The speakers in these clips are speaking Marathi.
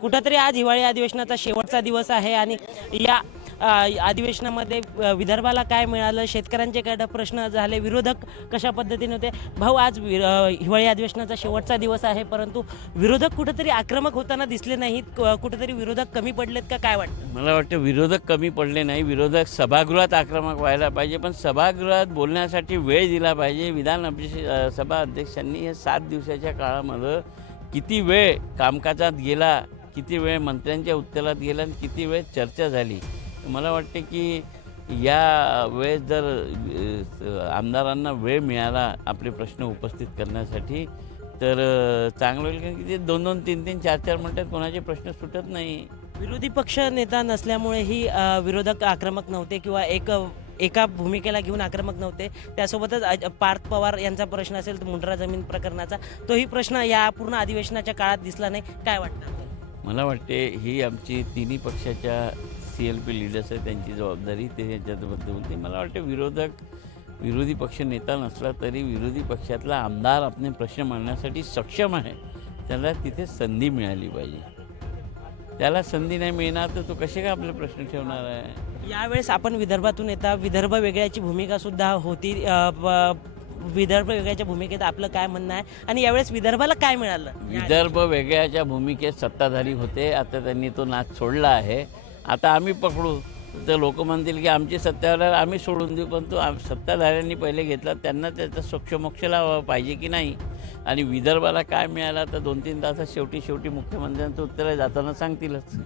कुठंतरी आज हिवाळी अधिवेशनाचा शेवटचा दिवस आहे आणि या अधिवेशनामध्ये विदर्भाला काय मिळालं, शेतकऱ्यांचे काय प्रश्न झाले, विरोधक कशा पद्धतीने होते. भाऊ, आज हिवाळी अधिवेशनाचा शेवटचा दिवस आहे, परंतु विरोधक कुठेतरी आक्रमक होताना दिसले नाहीत. कुठेतरी विरोधक कमी पडलेत का, काय वाटतं? मला वाटतं विरोधक कमी पडले नाही. विरोधक सभागृहात आक्रमक व्हायला पाहिजे, पण सभागृहात बोलण्यासाठी वेळ दिला पाहिजे. विधान सभा अध्यक्षांनी या 7 दिवसाच्या काळामध्ये किती वेळ कामकाजात गेला, किती वेळ मंत्र्यांच्या उत्तरात गेला आणि किती वेळ चर्चा झाली. मला वाटते की या वेळेस जर आमदारांना वेळ मिळाला आपले प्रश्न उपस्थित करण्यासाठी तर चांगलं होईल. कारण की ते 2-2, 3-3, 4-4 मिनिटात कोणाचे प्रश्न सुटत नाही. विरोधी पक्ष नेता नसल्यामुळेही विरोधक आक्रमक नव्हते किंवा एका भूमिकेला घेऊन आक्रमक नव्हते. त्यासोबतच पार्थ पवार यांचा प्रश्न असेल तर मुंड्रा जमीन प्रकरणाचा, तोही प्रश्न या पूर्ण अधिवेशनाच्या काळात दिसला नाही. काय वाटतं? मला वाटते ही आमची तिन्ही पक्षाच्या CLP लीडर्स आहे, त्यांची जबाबदारी ते याच्याबद्दल बोलते. मला वाटते विरोधी पक्ष नेता नसला तरी विरोधी पक्षातला आमदार आपले प्रश्न मांडण्यासाठी सक्षम आहे. त्याला तिथे संधी मिळाली पाहिजे. त्याला संधी नाही मिळणार तर तो कसे काय आपले प्रश्न ठेवणार आहे. यावेळेस आपण विदर्भातून येता, विदर्भ वेगळ्याची भूमिका सुद्धा होती. विदर्भ वेगळ्याच्या भूमिकेत आपलं काय म्हणणं आहे आणि यावेळेस विदर्भाला काय मिळालं? विदर्भ वेगळ्याच्या भूमिकेत सत्ताधारी होते, आता त्यांनी तो नाच सोडला आहे. आता आम्ही पकडू तर लोक म्हणतील की आमची सत्ताधारी आम्ही सोडून देऊ, पण तो सत्ताधाऱ्यांनी पहिले घेतला, त्यांना त्याचा सोक्षमोक्ष लावा पाहिजे की नाही. आणि विदर्भाला काय मिळालं तर 2-3 तासात शेवटी मुख्यमंत्र्यांचं उत्तर जाताना सांगतीलच.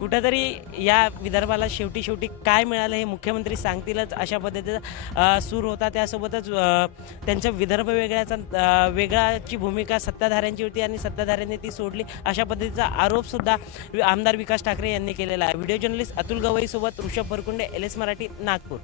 कुठंतरी या विदर्भाला शेवटी काय मिळालं हे मुख्यमंत्री सांगतीलच, अशा पद्धतीचा सूर होता. त्यासोबतच त्यांच्या विदर्भ वेगळ्याची भूमिका सत्ताधाऱ्यांची होती आणि सत्ताधाऱ्यांनी ती सोडली, अशा पद्धतीचा आरोपसुद्धा आमदार विकास ठाकरे यांनी केलेला आहे. व्हिडिओ जर्नलिस्ट अतुल गवईसोबत ऋषभ भरकुंडे, LS मराठी, नागपूर.